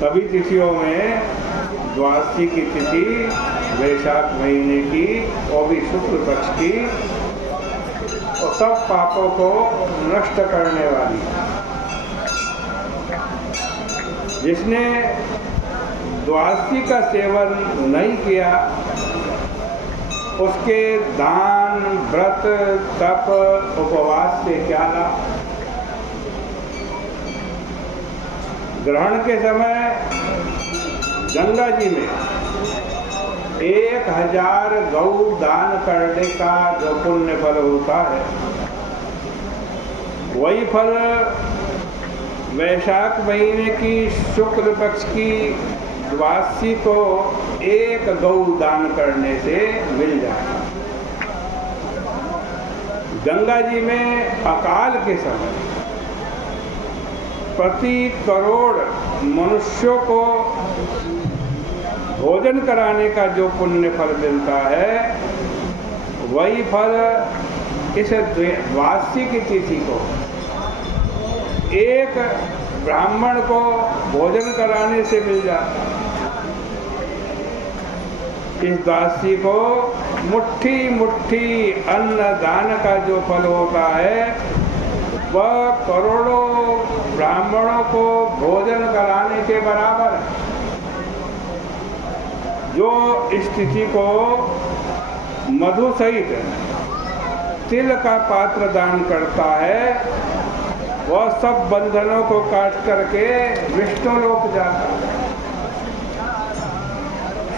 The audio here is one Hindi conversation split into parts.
सभी तिथियों में द्वादशी की तिथि वैशाख महीने की और भी शुक्ल पक्ष की और सब पापों को नष्ट करने वाली। जिसने द्वादशी का सेवन नहीं किया उसके दान, व्रत, तप, उपवास से क्या लाभ। ग्रहण के समय गंगा जी में 1000 गौ दान करने का जो पुण्य फल होता है, वही फल वैशाख महीने की शुक्ल पक्ष की द्वादशी को 1 गौ दान करने से मिल जाएगा। गंगा जी में अकाल के समय प्रति करोड़ मनुष्यों को भोजन कराने का जो पुण्य फल मिलता है, वही फल इस द्वादशी की तिथि को एक ब्राह्मण को भोजन कराने से मिल जाता है। इस द्वादशी को मुट्ठी मुट्ठी अन्न दान का जो फल होता है, वह करोड़ों ब्राह्मणों को भोजन कराने के बराबर है। जो इस तिथि को मधु सहित तिल का पात्र दान करता है, वह सब बंधनों को काट करके विष्णु लोक जाता है।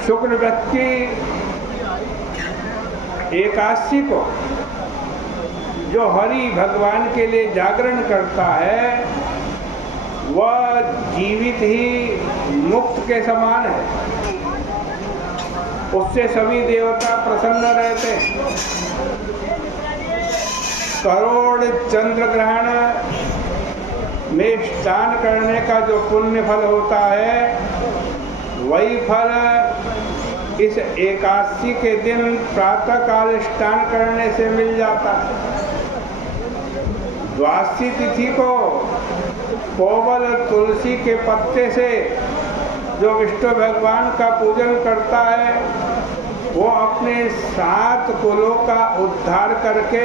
शुक्ल पक्ष की एकादशी को जो हरि भगवान के लिए जागरण करता है, वह जीवित ही मुक्त के समान है। उससे सभी देवता प्रसन्न रहते हैं। करोड़ चंद्र ग्रहण में स्नान करने का जो पुण्य फल होता है, वही फल इस एकादशी के दिन प्रातः काल स्नान करने से मिल जाता है। द्वादशी तिथि को कोमल तुलसी के पत्ते से जो विष्णु भगवान का पूजन करता है, वो अपने 7 कुलों का उद्धार करके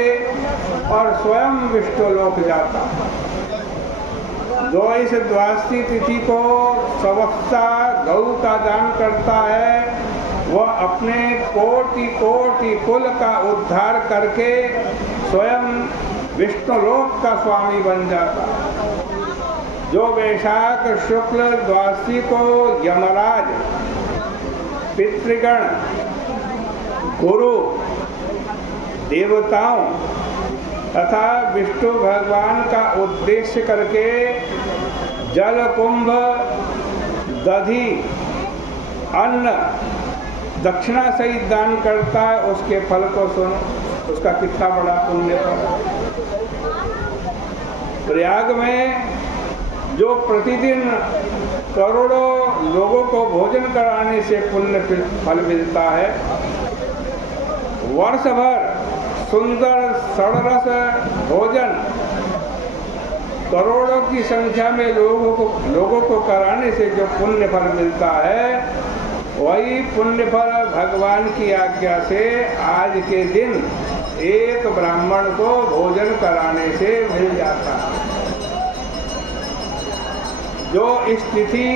और स्वयं विष्णु लोक जाता है। जो इस द्वादशी तिथि को सवत्सा गौ का दान करता है, वह अपने कोटि कोटि कुल का उद्धार करके स्वयं विष्णु लोक का स्वामी बन जाता है। जो वैशाख शुक्ल द्वादशी को यमराज, पितृगण, गुरु, देवताओं तथा विष्णु भगवान का उद्देश्य करके जल कुंभ, दधि, अन्न, दक्षिणा सहित दान करता है, उसके फल को सुनो, उसका कितना बड़ा पुण्य फल। प्रयाग में जो प्रतिदिन करोड़ों लोगों को भोजन कराने से पुण्य फल मिलता है, वर्ष भर सुंदर षडरस भोजन करोड़ों की संख्या में लोगों को कराने से जो पुण्य फल मिलता है, वही पुण्य फल भगवान की आज्ञा से आज के दिन एक ब्राह्मण को भोजन कराने से मिल जाता है। जो इस तिथि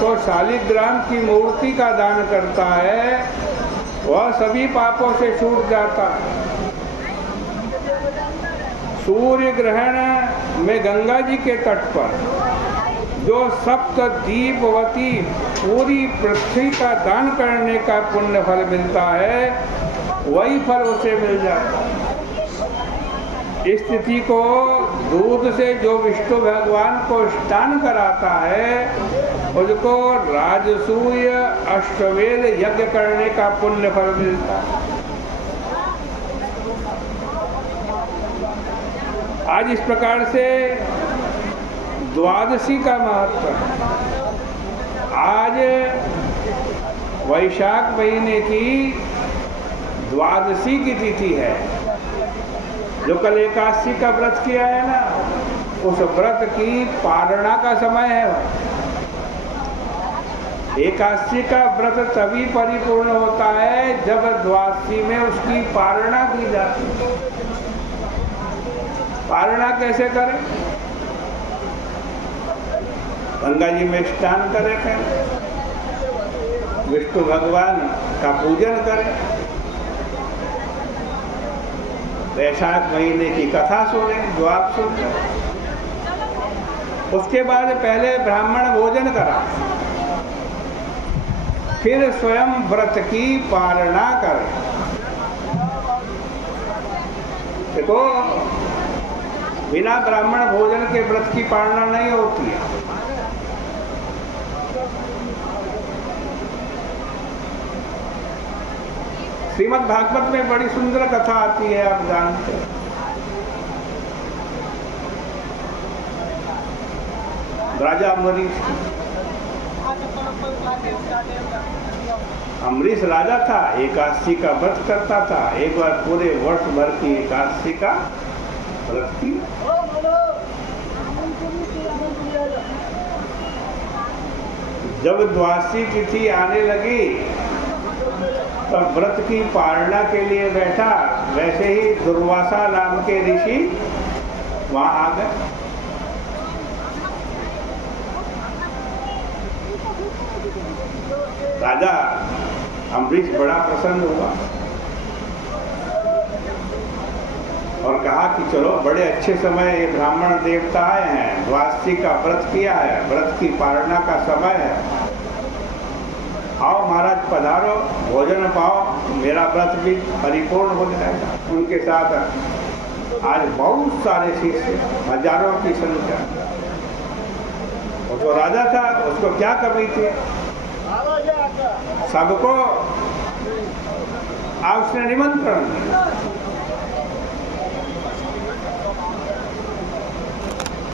को शालिग्राम की मूर्ति का दान करता है, वह सभी पापों से छूट जाता है। सूर्य ग्रहण में गंगा जी के तट पर जो सप्त दीपवती पूरी पृथ्वी का दान करने का पुण्य फल मिलता है, वही फल उसे मिल जाता है। इस तिथि को दूध से जो विष्णु भगवान को स्नान कराता है, उसको राजसूय अश्वमेध यज्ञ करने का पुण्य फल मिलता है। आज इस प्रकार से द्वादशी का महत्व है। आज वैशाख महीने की द्वादशी की तिथि है। जो कल एकादशी का व्रत किया है ना, उस व्रत की पारणा का समय है। एकादशी का व्रत तभी परिपूर्ण होता है जब द्वादशी में उसकी पारणा की जाती है। पारणा कैसे करें? गंगा जी में स्नान करें, विष्णु भगवान का पूजन करें, वैशाख महीने की कथा सुने जो आप सुनते, उसके बाद पहले ब्राह्मण भोजन करा, फिर स्वयं व्रत की पालना करें। देखो, बिना ब्राह्मण भोजन के व्रत की पालना नहीं होती है। श्रीमद् भागवत में बड़ी सुंदर कथा आती है, आप जानते हैं। राजा अम्बरीश राजा था, एकादशी का व्रत करता था। एक बार पूरे वर्ष भर की एकादशी का व्रत किया। जब द्वादशी तिथि आने लगी तब व्रत की पालना के लिए बैठा। वैसे ही दुर्वासा नाम के ऋषि वहां आ गए। राजा अम्बरीश बड़ा प्रसन्न हुआ और कहा कि चलो, बड़े अच्छे समय ये ब्राह्मण देवता आए हैं, द्वादशी का व्रत किया है, व्रत की पालना का समय है, आओ महाराज पधारो, भोजन पाओ, मेरा व्रत भी परिपूर्ण हो जाएगा। उनके साथ आज बहुत सारे शिष्य, हजारों की संख्या। वो तो राजा था, उसको क्या कमी थी? सबको उसने निमंत्रण दिया।